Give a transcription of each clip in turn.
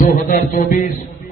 2024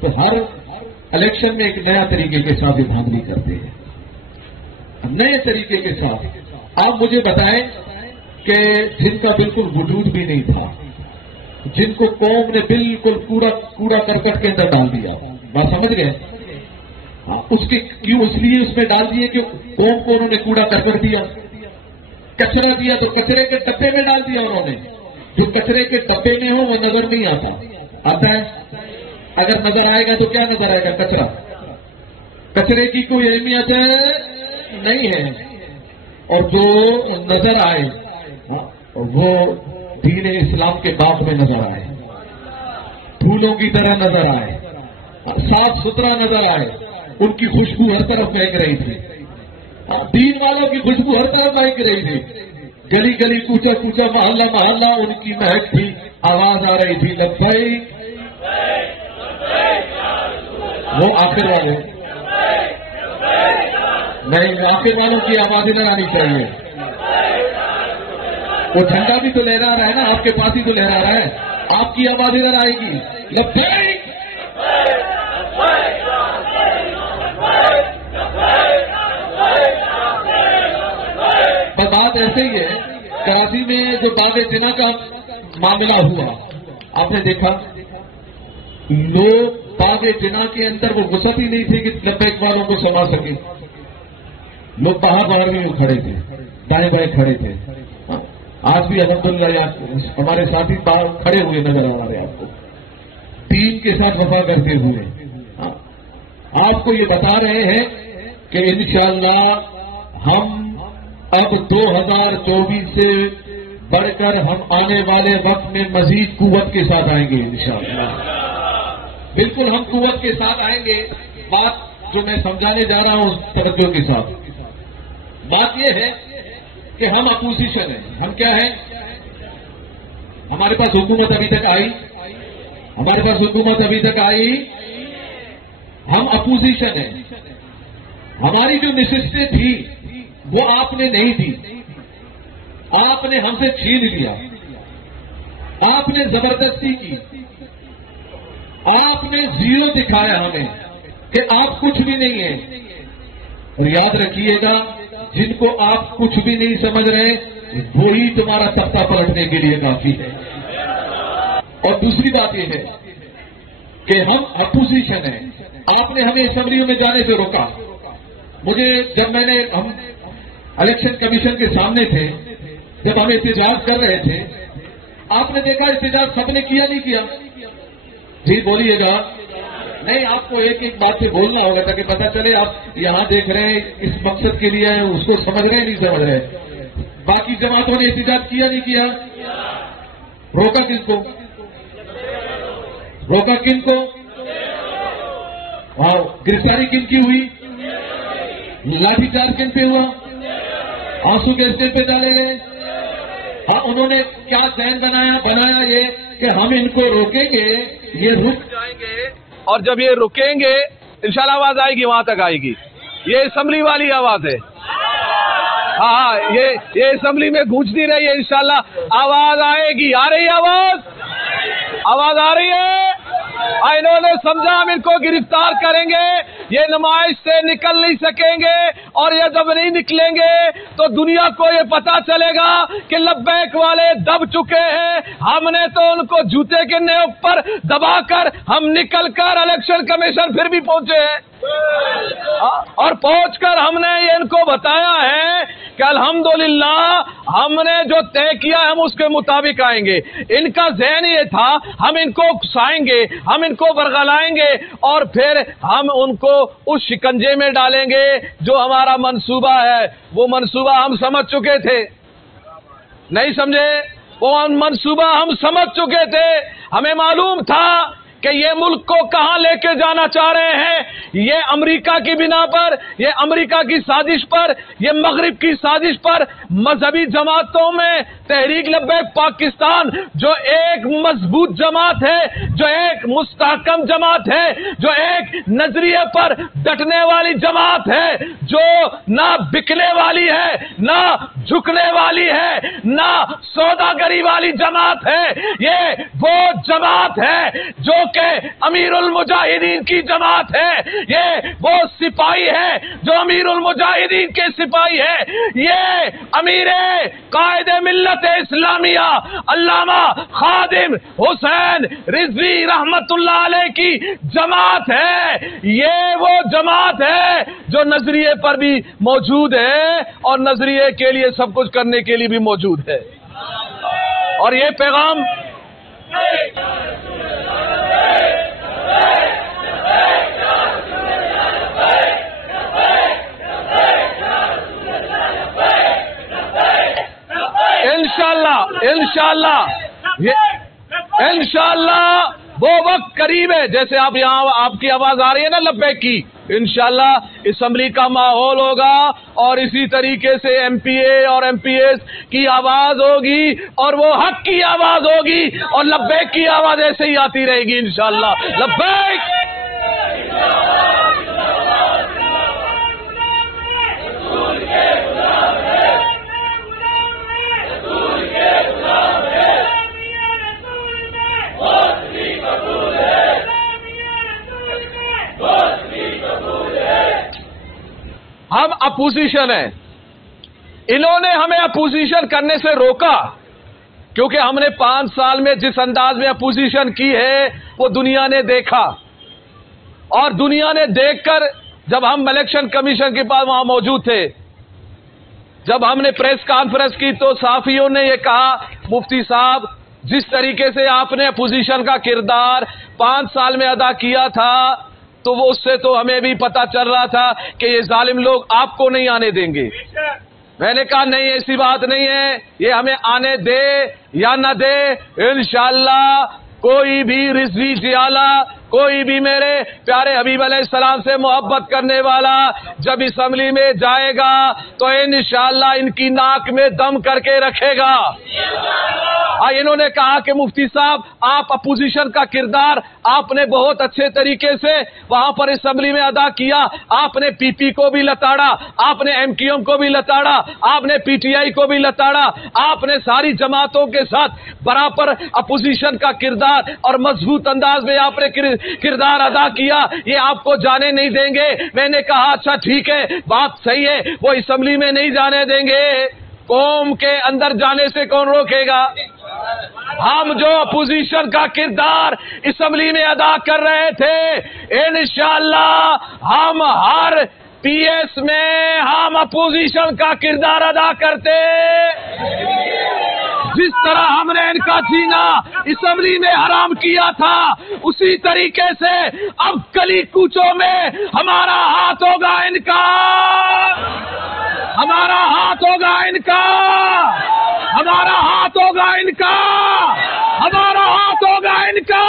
تو ہر الیکشن میں ایک نیا طریقے کے ساتھ یہ دھاندلی کرتے ہیں، نئے طریقے کے ساتھ۔ آپ مجھے بتائیں کہ جن کا بالکل وجود بھی نہیں تھا، جن کو قوم نے بالکل کوڑا کرکٹ کے اندر ڈال دیا، بات سمجھ گئے؟ اس لیے اس میں ڈال دیے کہ قوم کو انہوں نے کوڑا کرکٹ دیا، کچرا دیا تو کچرے کے ڈبے میں ڈال دیا انہوں نے۔ جو کچرے کے ڈبے میں ہو وہ نظر نہیں آتا ہے؟ اگر نظر آئے گا تو کیا نظر آئے گا؟ کچرا۔ کچرے کی کوئی اہمیت نہیں ہے، اور جو نظر آئے وہ دین اسلام کے بعد میں نظر آئے، پھولوں کی طرح نظر آئے، صاف ستھرا نظر آئے، ان کی خوشبو ہر طرف مہک رہی تھی، دین والوں کی خوشبو ہر طرف مہک رہی تھی، گلی گلی کوچا کوچا محلہ محلہ ان کی مہک تھی، آواز آ رہی تھی لبیک۔ وہ آخر والے نہیں، آخر والوں کی آوازیں نہ آنی چاہیے۔ وہ جھنڈا بھی تو لہرا رہا ہے نا، آپ کے پاس ہی تو لہرا رہا ہے، آپ کی آواز ادھر آئے گی لبیک۔ بات ایسے ہی ہے، کراچی میں جو باغ جنا کا معاملہ ہوا، آپ نے دیکھا لوگ باغ جنا کے اندر وہ وسعت ہی نہیں تھی کہ لبیک والوں کو سما سکے، لوگ باہر میں کھڑے تھے، دائیں بائیں کھڑے تھے۔ آج بھی الحمدللہ ہمارے ساتھی باہر کھڑے ہوئے نظر آ رہے ہیں آپ کو، دین کے ساتھ وفا کرتے ہوئے۔ آپ کو یہ بتا رہے ہیں کہ انشاءاللہ ہم اب 2024 سے بڑھ کر ہم آنے والے وقت میں مزید قوت کے ساتھ آئیں گے انشاءاللہ، بالکل ہم قوت کے ساتھ آئیں گے۔ بات جو میں سمجھانے جا رہا ہوں توجہ کے ساتھ، بات یہ ہے کہ ہم اپوزیشن ہیں۔ ہم کیا ہیں؟ ہمارے پاس حکومت ابھی تک آئی، ہم اپوزیشن ہیں۔ ہماری جو نشستیں تھی وہ آپ نے نہیں دی، آپ نے ہم سے چھین لیا، آپ نے زبردستی کی، آپ نے زیرو دکھایا ہمیں کہ آپ کچھ بھی نہیں ہیں۔ اور یاد رکھیے گا، جن کو آپ کچھ بھی نہیں سمجھ رہے وہی تمہارا تختہ پلٹنے کے لیے کافی ہے۔ اور دوسری بات یہ ہے کہ ہم اپوزیشن ہیں، آپ نے ہمیں اسمبلیوں میں جانے سے روکا۔ مجھے جب ہم الیکشن کمیشن کے سامنے تھے، جب ہم احتجاج کر رہے تھے، آپ نے دیکھا احتجاج سب نے کیا نہیں کیا؟ جی بولیے گا۔ نہیں، آپ کو ایک ایک بات سے بولنا ہوگا تاکہ پتہ چلے آپ یہاں دیکھ رہے ہیں اس مقصد کے لیے، اس کو سمجھ رہے ہیں نہیں سمجھ رہے۔ باقی جماعتوں نے احتجاج کیا نہیں کیا؟ روکا کن کو؟ اور گرفتاری کن کی ہوئی؟ لاٹھی چارج کن پہ ہوا؟ آنسو کے اسٹیج پہ ڈالے گئے۔ ہاں، انہوں نے کیا ذہن بنایا یہ کہ ہم ان کو روکیں گے، یہ رک جائیں گے، اور جب یہ رکیں گے انشاءاللہ آواز آئے گی، وہاں تک آئے گی۔ یہ اسمبلی والی آواز ہے، ہاں یہ اسمبلی میں گونجتی رہی ہے، انشاءاللہ آواز آئے گی۔ آ رہی ہے آواز آ رہی ہے؟ انہوں نے سمجھا ہم ان کو گرفتار کریں گے، یہ نمائش سے نکل نہیں سکیں گے، اور یہ جب نہیں نکلیں گے تو دنیا کو یہ پتا چلے گا کہ لبیک والے دب چکے ہیں۔ ہم نے تو ان کو جوتے کے اوپر دبا کر ہم نکل کر الیکشن کمیشن پھر بھی پہنچے ہیں، اور پہنچ کر ہم نے یہ ان کو بتایا ہے کہ الحمدللہ ہم نے جو طے کیا ہم اس کے مطابق آئیں گے۔ ان کا ذہن یہ تھا ہم ان کو اکسائیں گے، ہم ان کو برگلائیں گے، اور پھر ہم ان کو اس شکنجے میں ڈالیں گے جو ہمارا منصوبہ ہے۔ وہ منصوبہ ہم سمجھ چکے تھے، نہیں سمجھے؟ وہ منصوبہ ہم سمجھ چکے تھے، ہمیں معلوم تھا کہ یہ ملک کو کہاں لے کے جانا چاہ رہے ہیں۔ یہ امریکہ کی بنا پر، یہ امریکہ کی سازش پر، یہ مغرب کی سازش پر مذہبی جماعتوں میں تحریک لبیک پاکستان جو ایک مضبوط جماعت ہے، جو ایک مستحکم جماعت ہے، جو ایک نظریے پر ڈٹنے والی جماعت ہے، جو نہ بکنے والی ہے، نہ جھکنے والی ہے، نہ سوداگری والی جماعت ہے۔ یہ وہ جماعت ہے جو کے امیر المجاہدین کی جماعت ہے، یہ وہ سپاہی ہے جو امیر المجاہدین کے سپاہی ہے، یہ امیر قائد ملت اسلامیہ علامہ خادم حسین رضوی رحمت اللہ علیہ کی جماعت ہے، یہ وہ جماعت ہے جو نظریے پر بھی موجود ہے اور نظریے کے لیے سب کچھ کرنے کے لیے بھی موجود ہے۔ اور یہ پیغام انشاءاللہ وہ وقت قریب ہے، جیسے آپ یہاں آپ کی آواز آ رہی ہے نا لبیک کی، انشاءاللہ اسمبلی کا ماحول ہوگا اور اسی طریقے سے ایم پی اے اور ایم پی ایس کی آواز ہوگی اور وہ حق کی آواز ہوگی اور لبیک کی آواز ایسے ہی آتی رہے گی انشاءاللہ۔ لبیک ہم اپوزیشن ہیں، انہوں نے ہمیں اپوزیشن کرنے سے روکا کیونکہ ہم نے 5 سال میں جس انداز میں اپوزیشن کی ہے وہ دنیا نے دیکھا، اور دنیا نے دیکھ کر جب ہم الیکشن کمیشن کے پاس وہاں موجود تھے، جب ہم نے پریس کانفرنس کی تو صحافیوں نے یہ کہا مفتی صاحب جس طریقے سے آپ نے اپوزیشن کا کردار 5 سال میں ادا کیا تھا تو وہ اس سے تو ہمیں بھی پتا چل رہا تھا کہ یہ ظالم لوگ آپ کو نہیں آنے دیں گے۔ میں نے کہا نہیں ایسی بات نہیں ہے، یہ ہمیں آنے دے یا نہ دے انشاءاللہ کوئی بھی رضوی جیالہ، کوئی بھی میرے پیارے حبیب علیہ السلام سے محبت کرنے والا جب اسمبلی میں جائے گا تو انشاءاللہ ان کی ناک میں دم کر کے رکھے گا۔ انہوں نے کہا کہ مفتی صاحب آپ اپوزیشن کا کردار آپ نے بہت اچھے طریقے سے وہاں پر اسمبلی میں ادا کیا، آپ نے پی پی کو بھی لتاڑا، آپ نے ایم کیو ایم کو بھی لتاڑا، آپ نے پی ٹی آئی کو بھی لتاڑا، آپ نے ساری جماعتوں کے ساتھ برابر اپوزیشن کا کردار اور مضبوط انداز میں آپ نے کردار ادا کیا، یہ آپ کو جانے نہیں دیں گے۔ میں نے کہا اچھا ٹھیک ہے بات صحیح ہے، وہ اسمبلی میں نہیں جانے دیں گے، قوم کے اندر جانے سے کون روکے گا؟ ہم جو اپوزیشن کا کردار اسمبلی میں ادا کر رہے تھے انشاءاللہ ہم ہر پی ایس میں ہم اپوزیشن کا کردار ادا کرتے، جس طرح ہم نے ان کا جینا اسمبلی میں حرام کیا تھا اسی طریقے سے اب گلی کوچوں میں ہمارا ہاتھ ہوگا ان کا، ہمارا ہاتھ ہوگا ان کا، ہمارا ہاتھ ہوگا ان کا، ہمارا ہاتھ ہوگا ان کا۔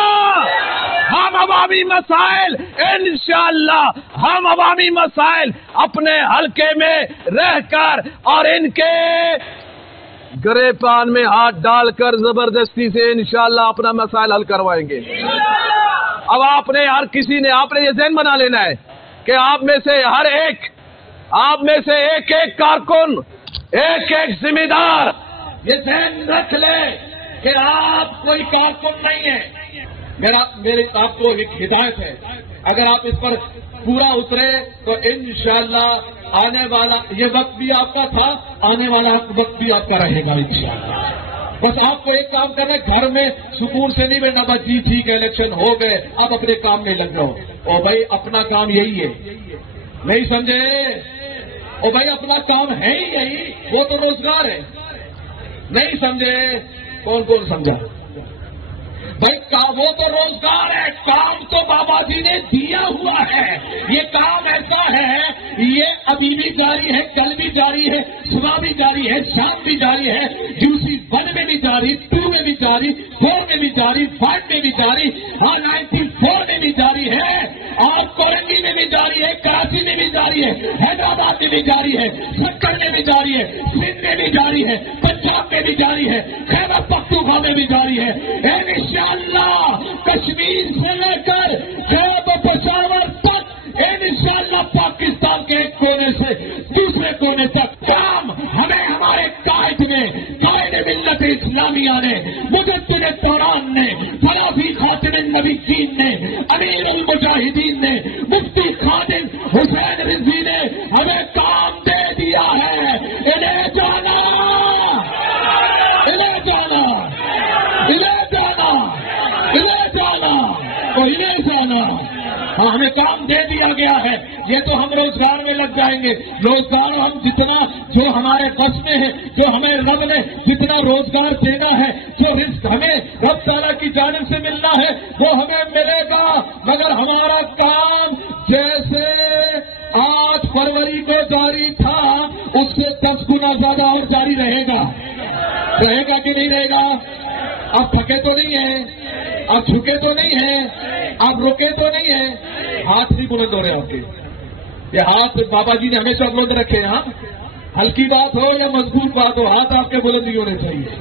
ہم عوامی مسائل انشاءاللہ ہم عوامی مسائل اپنے حلقے میں رہ کر اور ان کے گرے پان میں ہاتھ ڈال کر زبردستی سے انشاءاللہ اپنا مسائل حل کروائیں گے۔ اب آپ نے ہر کسی نے آپ نے یہ ذہن بنا لینا ہے کہ آپ میں سے ہر ایک، آپ میں سے ایک ایک کارکن، ایک ایک ذمہ دار یہ ذہن رکھ لے کہ آپ کوئی کارکن نہیں ہے۔ میری آپ کو ایک ہدایت ہے، اگر آپ اس پر پورا اترے تو انشاءاللہ آنے والا یہ وقت بھی آپ کا تھا، آنے والا وقت بھی آپ کا رہے گا انشاءاللہ۔ بس آپ کو ایک کام کرنا ہے، گھر میں سکون سے نہیں بیٹھنا، بس جی ٹھیک ہے الیکشن ہو گئے آپ اپنے کام میں لگ جاؤ۔ او بھائی اپنا کام یہی ہے، نہیں سمجھے؟ او بھائی اپنا کام ہے ہی یہی، وہ تو روزگار ہے، نہیں سمجھے؟ کون کون سمجھا؟ بھائی وہ تو روزگار ہے، کام تو بابا جی نے دیا ہوا ہے، یہ کام ایسا ہے یہ ابھی بھی جاری ہے، کل بھی جاری ہے، صبح بھی جاری ہے، شام بھی جاری ہے، دوسری 1 میں بھی جاری، 2 میں بھی جاری، 4 میں بھی جاری، 5 میں بھی جاری، اور 94 میں بھی جاری ہے، اور کورنگی میں بھی جاری ہے، کراچی میں بھی جاری ہے، حیدرآباد میں بھی جاری ہے، سکر میں بھی جاری ہے، سندھ میں بھی جاری ہے، پنجاب میں بھی جاری ہے، خیبر پختونخوا میں بھی جاری ہے، انشاءاللہ کشمیر سے لے کر خیبر پشاور تک انشاءاللہ پاکستان کے ایک کونے سے دوسرے کونے تک کام ہمیں ہمارے قائد نے، قائد ملت اسلامیہ نے، مجدد دوران نے، فلافی خاتم النبیین نے المجاہدین نے مفتی خادم حسین رضوی نے ہمیں کام دے دیا ہے. انہیں جانا، انہیں جانا، انہیں جانا، انہیں جانا، تو انہیں جانا. ہاں ہمیں کام دے دیا گیا ہے. یہ تو ہم روزگار میں لگ جائیں گے. روزگار ہم جتنا جو ہمارے بس میں ہے، جو ہمیں رب نے جتنا روزگار دینا ہے، جو رزق ہمیں رب تعالیٰ کی جانب سے ملنا ہے وہ ہمیں ملے گا. مگر ہمارا کام جیسے 8 فروری کو جاری تھا اس سے 10 گنا زیادہ اور جاری رہے گا. رہے گا کہ نہیں رہے گا؟ آپ تھکے تو نہیں ہیں، آپ جھکے تو نہیں ہیں، آپ رکے تو نہیں ہیں. ہاتھ نہیں بلند ہو رہے آپ کے. یہ ہاتھ بابا جی نے ہمیشہ بلند رکھے. ہاں ہلکی بات ہو یا مضبوط بات ہو، ہاتھ آپ کے بلند نہیں ہونے چاہیے.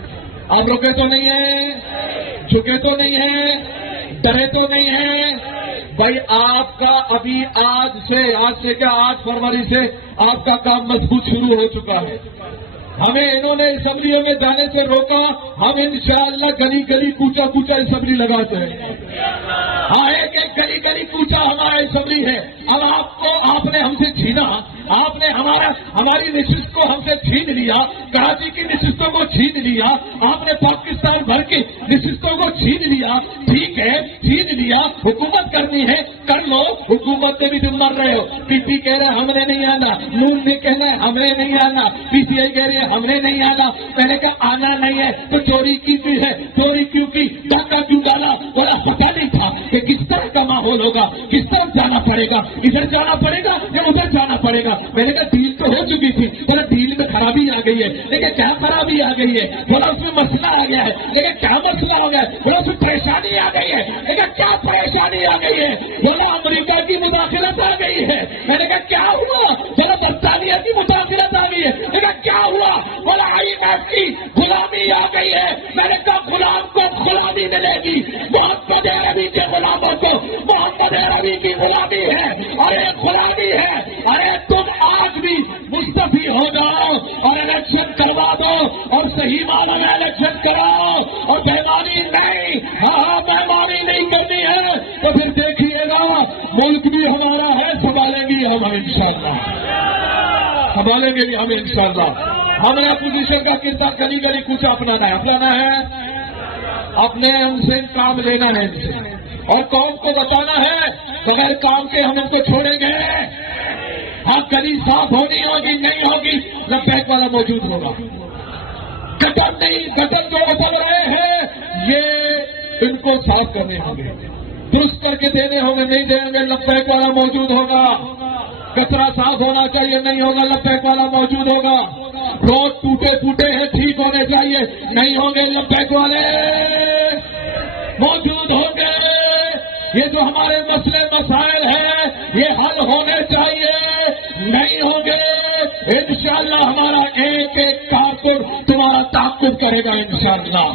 آپ رکے تو نہیں ہیں، جھکے تو نہیں ہیں، ڈرے تو نہیں ہیں. بھائی آپ کا ابھی آج سے کیا 8 فروری سے آپ کا کام مضبوط شروع ہو چکا ہے. ہمیں انہوں نے اسمبلیوں میں جانے سے روکا. ہم انشاءاللہ گلی گلی کوچا کوچا اسمبلی لگاتے ہیں. ہاں ایک ایک گلی گلی کوچا ہمارا اسمبلی ہے. اب آپ نے ہم سے چھینا، آپ نے ہماری نشست کو ہم سے چھین لیا، کراچی کی نشستوں کو چھین لیا، آپ نے پاکستان بھر کی نشستوں کو چھین لیا. ٹھیک ہے چھین لیا، حکومت کرنی ہے کر لو. حکومت سے بھی تم مر رہے ہو. پی پی کہہ رہے ہم نے نہیں آنا، نون نے کہنا ہے ہمیں نہیں آنا، پی سی آئی کہہ رہے ہم نے نہیں آنا. میں نے کہا آنا نہیں ہے تو چوری کی ہے، چوری کیوں کی، ڈاکہ کیوں ڈالا؟ بڑا پتا نہیں تھا کہ کس طرح کا ماحول ہوگا، کس طرح جانا پڑے گا، ادھر جانا پڑے گا یا ادھر جانا پڑے گا. میں نے کہا ڈیل تو ہو چکی تھی، میرا ڈیل میں خرابی آ گئی ہے. لیکن کیا خرابی آ گئی ہے؟ بولا اس میں مسئلہ آ گیا ہے. لیکن کیا مسئلہ ہو گیا ہے؟ بولا اس میں پریشانی آ گئی ہے. لیکن کیا پریشانی آ گئی ہے؟ بولا امریکہ کی مداخلت آ گئی ہے. میں نے کہا کیا ہوا؟ بولا برطانیہ کی مداخلت آ گئی ہے. لیکن کیا ہوا؟ بولا آئی ایم ایف کی غلامی آ گئی ہے. میں نے کہا غلام کو غلامی ملے گی، محمد عربی کے غلاموں کو محمد عربی کی غلامی ہے. ارے غلامی ہے. ارے تم آج بھی مستفی ہو جاؤ اور الیکشن کروا دو اور صحیح معنی میں الیکشن کراؤ اور بےمانی نہیں. ہاں بےمانی نہیں کرنی ہے تو پھر دیکھیے گا ملک بھی ہمارا ہے، سنبھالیں گے ہم انشاءاللہ، سنبھالیں گے ہم انشاءاللہ. ہمیں اپوزیشن کا کردار گلی گلی کچھ اپنانا ہے. اپنے ان سے کام لینا ہے ان سے اور قوم کو بتانا ہے بغیر کام کے ہم ان کو چھوڑیں گے. ہاں گلی صاف ہونی ہوگی، نہیں ہوگی لبیک والا موجود ہوگا. گٹر نہیں، گٹر جو اتر رہے ہیں یہ ان کو صاف کرنے ہوں گے، درست کر کے دینے ہوں گے. نہیں دیں گے لبیک والا موجود ہوگا. کچرا صاف ہونا چاہیے، نہیں ہوگا لبیک والا موجود ہوگا. روڈ ٹوٹے پھوٹے ہیں، ٹھیک ہونے چاہیے، نہیں ہوں گے لبیک والے موجود ہوں گے. یہ جو ہمارے مسئلے مسائل ہیں یہ حل ہونے چاہیے، نہیں ہوں گے. انشاءاللہ ہمارا ایک ایک کارکن تمہارا تعاقب کرے گا انشاءاللہ،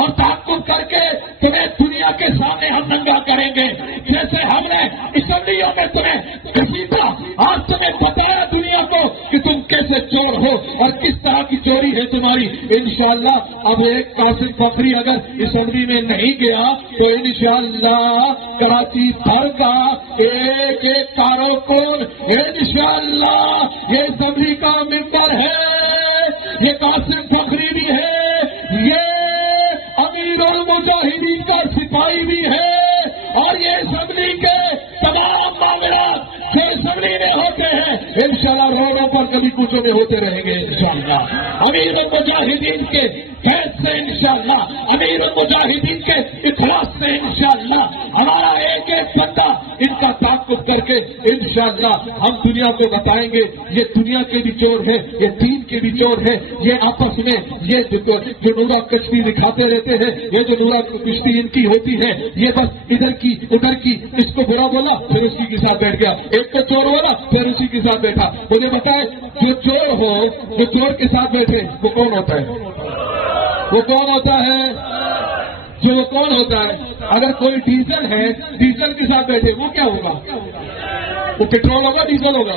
اور تعاقب کر کے تمہیں دنیا کے سامنے ہم ننگا کریں گے. جیسے ہم نے اسمبلیوں میں تمہیں گھسیٹا، آج تمہیں بتایا دنیا کو کہ تم کیسے چور ہو اور کس طرح کی چوری ہے تمہاری. انشاءاللہ اب ایک قاسم فخری اگر اسمبلی میں نہیں گیا تو انشاءاللہ کراچی بھر کا ایک ایک کارکن انشاءاللہ یہ اسمبلی کا ممبر ہے، یہ قاسم فخری بھی ہے، یہ امیر المجاہدین کا سپاہی بھی ہے، اور یہ اسمبلی کے تمام معاملات جو اسمبلی میں ہوتے ہیں انشاءاللہ روڈوں پر کبھی کچھ میں ہوتے رہیں گے انشاءاللہ. امیر المجاہدین کے فیض سے انشاءاللہ، امیر المجاہدین کے اخلاص سے انشاءاللہ ہمارا ایک ایک بندہ ان کا تعاقب کر کے انشاءاللہ ہم دنیا کو بتائیں گے یہ دنیا کے بھی چور ہے، یہ دین کے بھی چور ہے. یہ آپس میں یہ جو نورا کشتی دکھاتے رہتے ہیں، یہ جو نورا کشتی ان کی ہوتی ہے، یہ بس ادھر کی ادھر کی، اس کو برا بولا پھر اسی کے ساتھ بیٹھ گیا، ایک کو چور بولا پھر اسی کے ساتھ بیٹھا. مجھے بتائے جو چور ہو، جو چور کے ساتھ بیٹھے وہ کون ہوتا ہے؟ وہ کون ہوتا ہے؟ جو وہ کون ہوتا ہے؟ اگر کوئی ڈیزل ہے، ڈیزل کے ساتھ بیٹھے وہ کیا ہوگا؟ وہ پیٹرول ہوگا ڈیزل ہوگا؟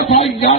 FIR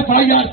FIR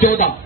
14।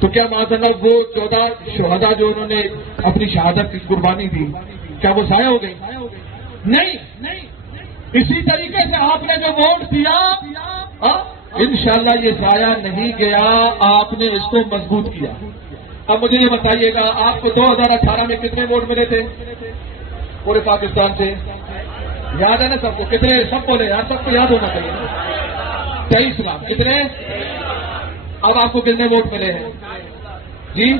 تو کیا معذرت وہ 14 شہداء جو انہوں نے اپنی شہادت کی قربانی دی کیا وہ ضائع ہو گئی؟ نہیں. اسی طریقے سے آپ نے جو ووٹ دیا انشاءاللہ یہ ضائع نہیں گیا، آپ نے اس کو مضبوط کیا. اب مجھے یہ بتائیے گا آپ کو 2018 میں کتنے ووٹ ملے تھے پورے پاکستان سے؟ یاد ہے نا سب کو؟ کتنے؟ سب بولے یار، سب کو یاد ہونا چاہیے. 23 لاکھ. کتنے؟ اب آپ کو کتنے ووٹ ملے ہیں جی؟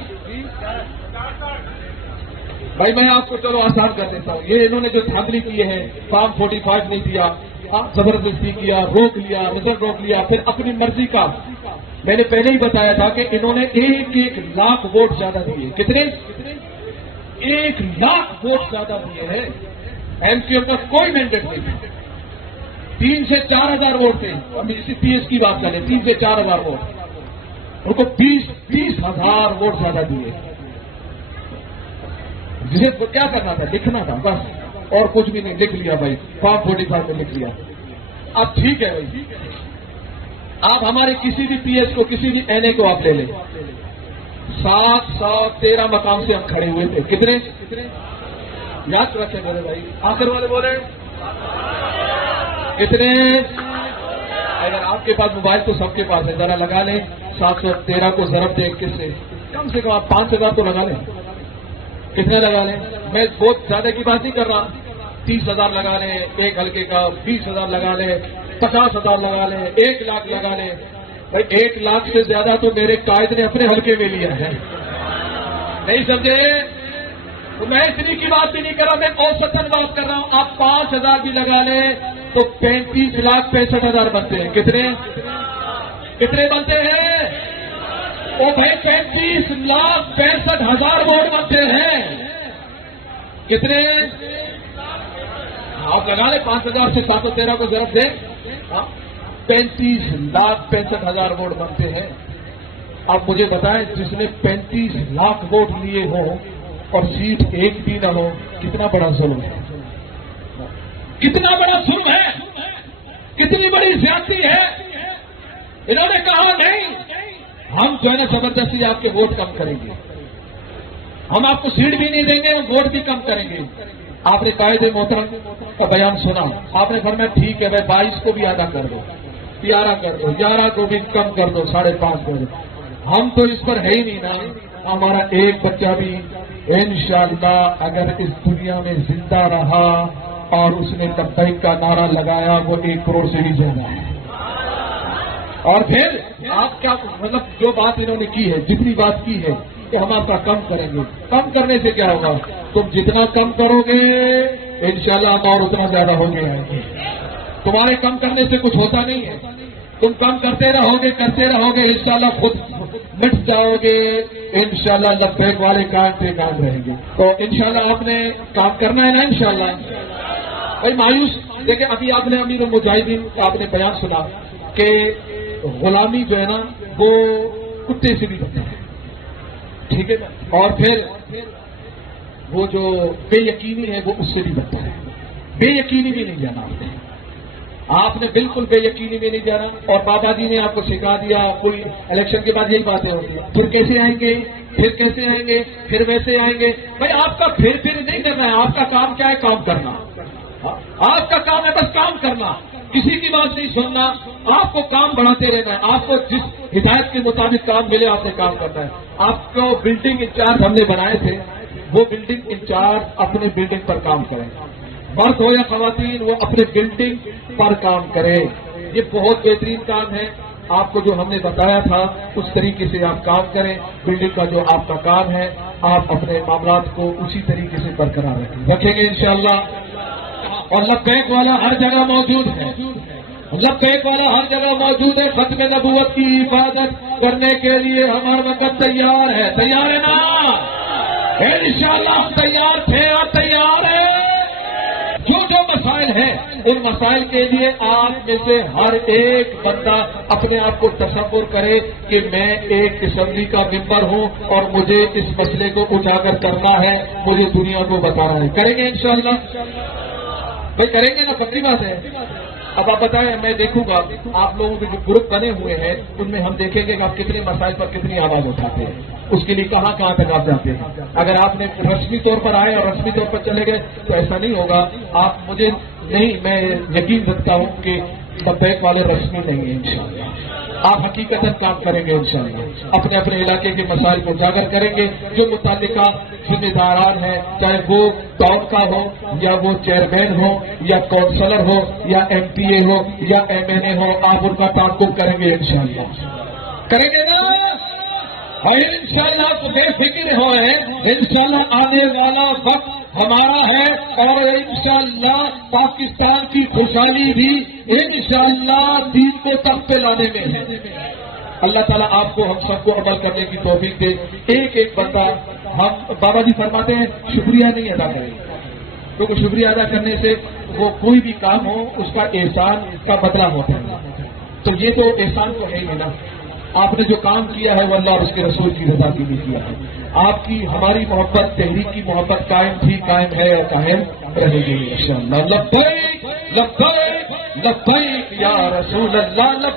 بھائی میں آپ کو چلو آسان کر دیتا ہوں. یہ انہوں نے جو دھاندلی کی ہے، فارم 45 نہیں دیا، زبردستی کیا، روک لیا، رزلٹ روک لیا، پھر اپنی مرضی کا. میں نے پہلے ہی بتایا تھا کہ انہوں نے 1 لاکھ ووٹ زیادہ دیے. کتنے؟ 1 لاکھ ووٹ زیادہ دیے ہیں. ایم سی کا کوئی مینڈیٹ نہیں تھا. 3 سے 4 ہزار ووٹ تھے. ابھی اسی پی ایس کی بات کریں، 3 سے 4 ہزار ووٹ. ان کو 20 ہزار ووٹ زیادہ دیے. جسے کیا کرنا تھا؟ لکھنا تھا بس، اور کچھ بھی نہیں. لکھ لیا بھائی، فارم 45 میں لکھ لیا. اب ٹھیک ہے بھائی، آپ ہمارے کسی بھی پی ایس کو، کسی بھی این اے کو آپ لے لیں. 713 مقام سے ہم کھڑے ہوئے تھے. کتنے؟ یاد رکھیں میرے بھائی. آخر والے بولے کتنے؟ اگر آپ کے پاس موبائل تو سب کے پاس ہے، ذرا لگا لیں. 713 کو ضرب دیں 21 سے، کم سے کم آپ 5,000 تو لگا لیں. کتنے لگا لیں؟ میں بہت زیادہ کی بات نہیں کر رہا. 30,000 لگا لیں ایک حلقے کا، 20,000 لگا لیں، 50,000 لگا لیں، 1 لاکھ لگا لیں. بھائی 1 لاکھ سے زیادہ تو میرے قائد نے اپنے حلقے میں لیا ہے. نہیں سمجھے؟ تو میں اتنی کی بات بھی نہیں کر رہا، میں اوسطن بات کر رہا ہوں. آپ 5,000 بھی لگا لیں تو 35,65,000 بنتے ہیں. کتنے بنتے ہیں؟ وہ بھائی 35,65,000 ووٹ بنتے ہیں. کتنے؟ آپ لگا لیں 5,000 سے 713 کو ضرب دیں، 35,65,000 ووٹ بنتے ہیں. آپ مجھے بتائیں جس نے 35 لاکھ ووٹ لیے ہوں اور سیٹ ایک بھی نہ ہو، کتنا بڑا ظلم ہے؟ کتنا بڑا ظلم ہے؟ کتنی بڑی زیادتی ہے؟ انہوں نے کہا نہیں، ہم جو ہے نا زبردستی آپ کے ووٹ کم کریں گے، ہم آپ کو سیٹ بھی نہیں دیں گے، ہم ووٹ بھی کم کریں گے. آپ نے قائد محترم کا بیان سنا، آپ نے فرمایا ٹھیک ہے بھائی 22 کو بھی آدھا کر دو، 11 کر دو، 11 کو بھی کم کر دو، 5.5 کر دو. ہم تو اس پر ہے ہی نہیں نا. ہمارا ایک بچہ بھی انشاءاللہ اگر اس دنیا میں زندہ رہا اور اس نے لبیک کا نعرہ لگایا، وہ 1 کروڑ سے بھی زیادہ ہے. اور پھر آپ کیا مطلب جو بات انہوں نے کی ہے، جتنی بات کی ہے کہ ہم آپ کا کم کریں گے، کم کرنے سے کیا ہوگا؟ تم جتنا کم کرو گے انشاءاللہ ہم اور اتنا زیادہ ہو گئے ہیں. تمہارے کم کرنے سے کچھ ہوتا نہیں ہے. تم کم کرتے رہو گے انشاءاللہ خود مٹ جاؤ گے. انشاءاللہ لبیک والے کام پہ کام رہیں گے. تو انشاءاللہ آپ نے کام کرنا ہے نا انشاءاللہ. بھائی مایوس دیکھیں، ابھی آپ نے امیر المجاہدین کا آپ نے بیان سنا کہ غلامی جو ہے نا وہ کتے سے بھی بنتا ہے، ٹھیک ہے نا، اور پھر وہ جو بے یقینی ہے وہ اس سے بھی بنتا ہے. بے یقینی بھی نہیں جانا آپ نے بالکل بے یقینی میں نہیں جانا. اور بابا جی نے آپ کو سکھا دیا، کوئی الیکشن کے بعد یہی باتیں ہوتی ہیں، پھر کیسے آئیں گے، پھر کیسے آئیں گے، پھر ویسے آئیں گے. بھائی آپ کا پھر نہیں کرنا ہے. آپ کا کام کیا ہے؟ کام کرنا. آپ کا کام ہے بس کام کرنا، کسی کی بات نہیں سننا. آپ کو کام بڑھاتے رہنا ہے. آپ کو جس ہدایت کے مطابق کام ملے آپ نے کام کرنا ہے. آپ کو بلڈنگ انچارج ہم نے بنائے تھے، وہ بلڈنگ انچارج اپنی بلڈنگ پر کام کریں. مرد ہو یا خواتین، وہ اپنے بلڈنگ پر کام کرے. یہ بہت بہترین کام ہے. آپ کو جو ہم نے بتایا تھا اس طریقے سے آپ کام کریں. بلڈنگ کا جو آپ کا کام ہے آپ اپنے معاملات کو اسی طریقے سے برقرار رکھیں گے انشاءاللہ. اور لبیک والا ہر جگہ موجود ہے. لبیک والا ہر جگہ موجود ہے. ختم نبوت کی حفاظت کرنے کے لیے ہمارا وقت تیار ہے. تیار ہے نا؟ انشاءاللہ ہم تیار تھے اور تیار ہیں. جو مسائل ہیں ان مسائل کے لیے آپ میں سے ہر ایک بندہ اپنے آپ کو تصور کرے کہ میں ایک اسمبلی کا ممبر ہوں اور مجھے اس مسئلے کو اجاگر کرنا ہے، مجھے دنیا کو بتانا ہے. کریں گے انشاءاللہ؟ بھائی کریں گے نا؟ پکی بات ہے. اب آپ بتائیں، میں دیکھوں گا آپ لوگوں کے جو گروپ بنے ہوئے ہیں ان میں ہم دیکھیں گے کہ آپ کتنے مسائل پر کتنی آواز اٹھاتے ہیں، اس کے لیے کہاں کہاں تک آپ جاتے ہیں۔ اگر آپ نے رسمی طور پر آئے اور رسمی طور پر چلے گئے تو ایسا نہیں ہوگا۔ آپ مجھے نہیں، میں یقین رکھتا ہوں کہ لبیک والے رسمی نہیں ہیں انشاءاللہ۔ آپ حقیقتاً کام کریں گے انشاءاللہ، اپنے اپنے علاقے کے مسائل کو اجاگر کریں گے۔ جو متعلقہ ذمہ داران ہیں، چاہے وہ ٹاؤن کا ہو یا وہ چیئرمین ہو یا کونسلر ہو یا ایم پی اے ہو یا ایم این اے ہو، آپ ان کا تعاقب کریں گے انشاءاللہ۔ کریں گے نا؟ اور انشاءاللہ تو بے فکر ہوئے، انشاءاللہ آنے والا وقت ہمارا ہے اور انشاءاللہ پاکستان کی خوشحالی بھی انشاءاللہ دین کو تخت پہ لانے میں ہے۔ اللہ تعالیٰ آپ کو ہم سب کو عمل کرنے کی توفیق دے۔ ایک ایک بندہ، ہم بابا جی فرماتے ہیں شکریہ نہیں ادا کرے، کیونکہ شکریہ ادا کرنے سے وہ کوئی بھی کام ہو اس کا احسان کا بدلہ ہوتا ہے۔ تو یہ تو احسان تو ہے ہی نا، آپ نے جو کام کیا ہے وہ اللہ اور اس کے رسول کی رضا کے لیے کیا ہے۔ آپ کی ہماری محبت، تحریک کی محبت قائم تھی، قائم ہے اور قائم رہے گی انشاءاللہ۔ لبیک لبیک لبیک یا رسول اللہ۔